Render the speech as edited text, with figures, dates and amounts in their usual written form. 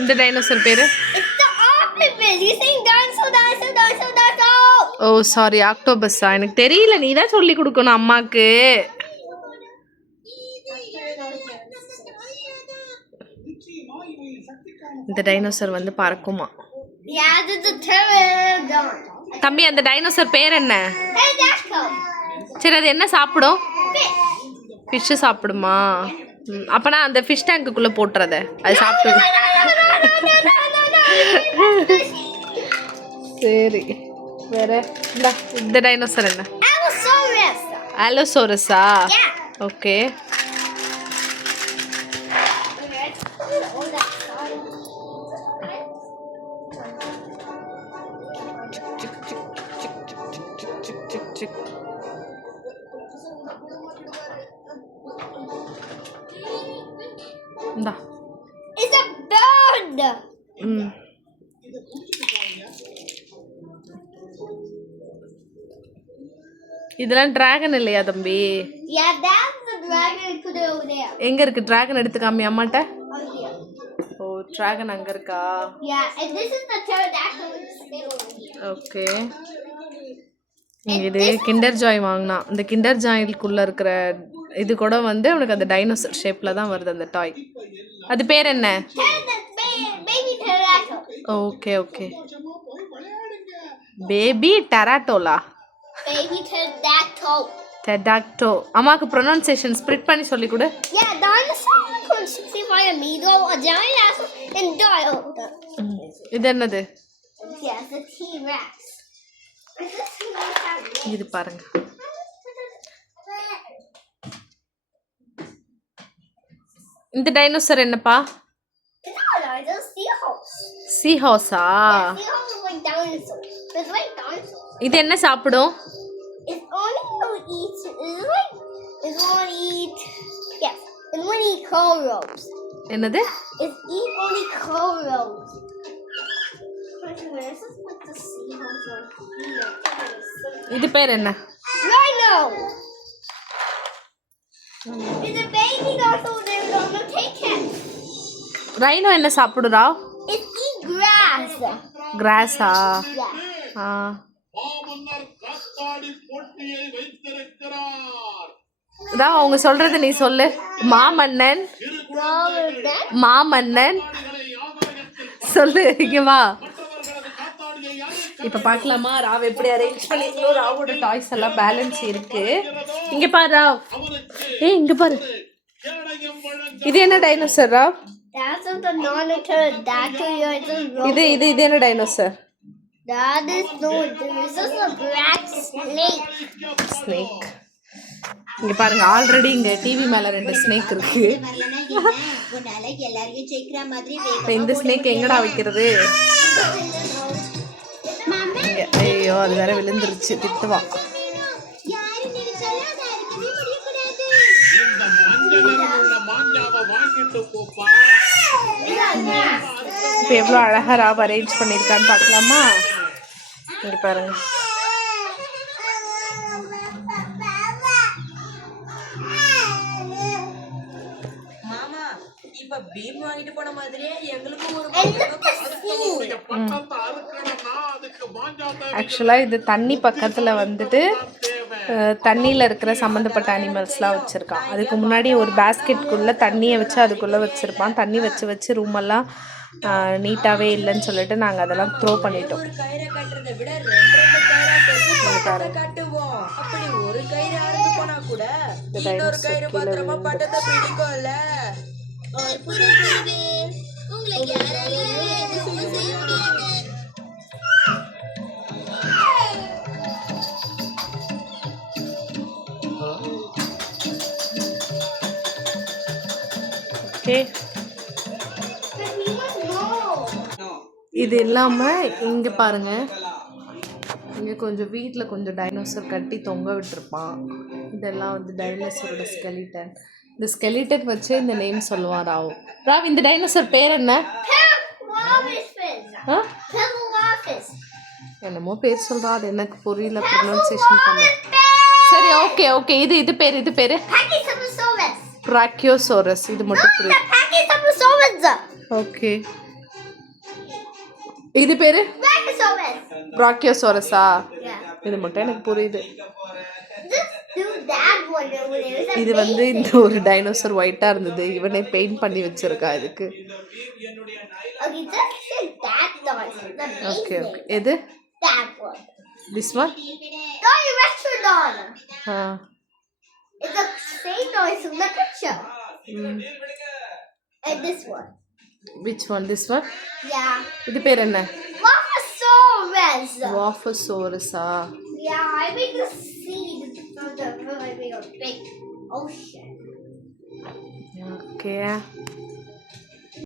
இந்த டைனோசர் பேரு? ஓ சாரி, ஆக்டோபஸா? எனக்கு தெரியல, நீ தான் சொல்லி கொடுக்கணும் அம்மாக்கு. இந்த டைனோசர் வந்து பறக்குமா? தம்பி, அந்த டைனோசர் பேர் என்ன? சரி, அது என்ன சாப்பிடும்? ஃபிஷ்ஷு சாப்பிடுமா? அப்பனா அந்த ஃபிஷ் டேங்குக்குள்ளே போட்டுறத அது சாப்பிட்டு. சரி, வேற இந்த டைனோசர் என்ன? அலோசோரஸா? ஓகே. It's a bird. இதெல்லாம் டிராகன் இல்லையா தம்பி? Yeah, that's the dragon. Put it over there. எங்க இருக்கு டிராகன்? எடுத்து காமி அம்மாட்ட. Oh, ஓ, டிராகன் அங்க இருக்கா? Yeah, and this is the pterodactyl. Okay. இது கிண்டர் ஜாய் வாங்கினா. இந்த கிண்டர் ஜாய்க்குள்ள இருக்கிற இது கூட வந்து உனக்கு அந்த டைனோசர் ஷேப்ல தான் வருது அந்த டாய். அது பேர் என்ன? Baby pterodactyl. Okay okay. Baby டெராட்டோலா? Baby pterodactyl. Pterodactyl. அம்மாக்கு ப்ரொனன்சியேஷன் ஸ்ப்ளிட் பண்ணி சொல்லி கொடு. Yeah, dinosaur consists of a meadow, a dinosaur, and diode. இது என்னது? Yeah, it's a T-Rex. இது பாருங்க. இந்த டைனோசர் என்னப்பா? சீ ஹார்ஸா? இது என்ன சாப்பிடும்? என்னது? இது பேர் என்ன? Rhino. It's a baby dinosaur. They're gonna take it. Rhino என்ன சாப்பிடுறா? It eat grass. Grass-ஆ? Yeah. ஆ. அதான் அவங்க சொல்றது நீ சொல்லு. மாமன்னன். மாமன்னன் சொல்லு. இங்க வா. இப்போ பார்க்கலாமா ராவ் எப்படி அரேஞ்ச் பண்ணிருக்கோ? ராவோட டாய்ஸ் எல்லாம் பேலன்ஸ் இருக்கு. இங்க பாரு ராவ். இங்க பாரு. இது என்ன dinosaur Rao? That's the non-pterodactyl. இது என்ன dinosaur? That is this is a black snake. Snake. இங்க பாருங்க, ஆல்ரெடி இங்க டிவி மேல 2 ஸ்னேக் இருக்கு. இந்த ஸ்னேக் எங்கடா வைக்கிறது? ஐயோ, அது வேற விழுந்துருச்சு. திட்டுவா. இப்போ எவ்வளோ அழகா ராவ் அரேஞ்ச் பண்ணியிருக்கான்னு பார்க்கலாமா? இங்க பாருங்க. ஆக்சுவலா இது தண்ணி பக்கத்துல வந்துட்டு தண்ணியில் இருக்கிற சம்மந்தப்பட்ட அனிமல்ஸ்லாம் வச்சுருக்கான். அதுக்கு முன்னாடி ஒரு பேஸ்கெட்குள்ளே தண்ணியை வச்சு அதுக்குள்ளே வச்சுருப்பான். தண்ணி வச்சு வச்சு ரூமெல்லாம் நீட்டாகவே இல்லைன்னு சொல்லிட்டு நாங்கள் அதெல்லாம் த்ரோ பண்ணிட்டோம். ஓகே, இது இல்லாமல் இங்கே பாருங்கள், இங்கே கொஞ்சம் வீட்டில் கொஞ்சம் டைனோசர் கட்டி தொங்க விட்டுருப்பான். இதெல்லாம் வந்து டைனோசரோட ஸ்கெலிட்டன். இந்த ஸ்கெலிட்டன் வச்சு இந்த நேம் சொல்லுவான் ராவ். ராவ், இந்த டைனோசர் பேர் என்ன? என்னமோ பேர் சொல்கிறா, அது எனக்கு புரியல ப்ரொனன்சியேஷன் பண்ண. சரி, ஓகே ஓகே. இது பேர் ப்ராக்கியோசோரஸ். இது மட்டும் புரியுது. ஓகே, இது பேரு Brachiosaurus. ப்ராக்கியோசோரஸா? Yeah. இது மட்டும் எனக்கு புரியுது. Just do that one over there. It's இது வந்து amazing. இந்த ஒரு டைனோசர் ஒயிட்டா இருந்தது, இவனே பெயிண்ட் பண்ணி வச்சிருக்கா இதுக்கு. Okay, just say that dinosaur. It's amazing. Okay okay. எது? That one. This one? Dinosaur. ஆ. It's the same dinosaur in the picture. And this one. Which one? This one? Yeah. இது பேர் என்ன? Brachiosaurus. வாஃபோசோரஸா? Yeah, I made the seed from the I made a big ocean. Okay.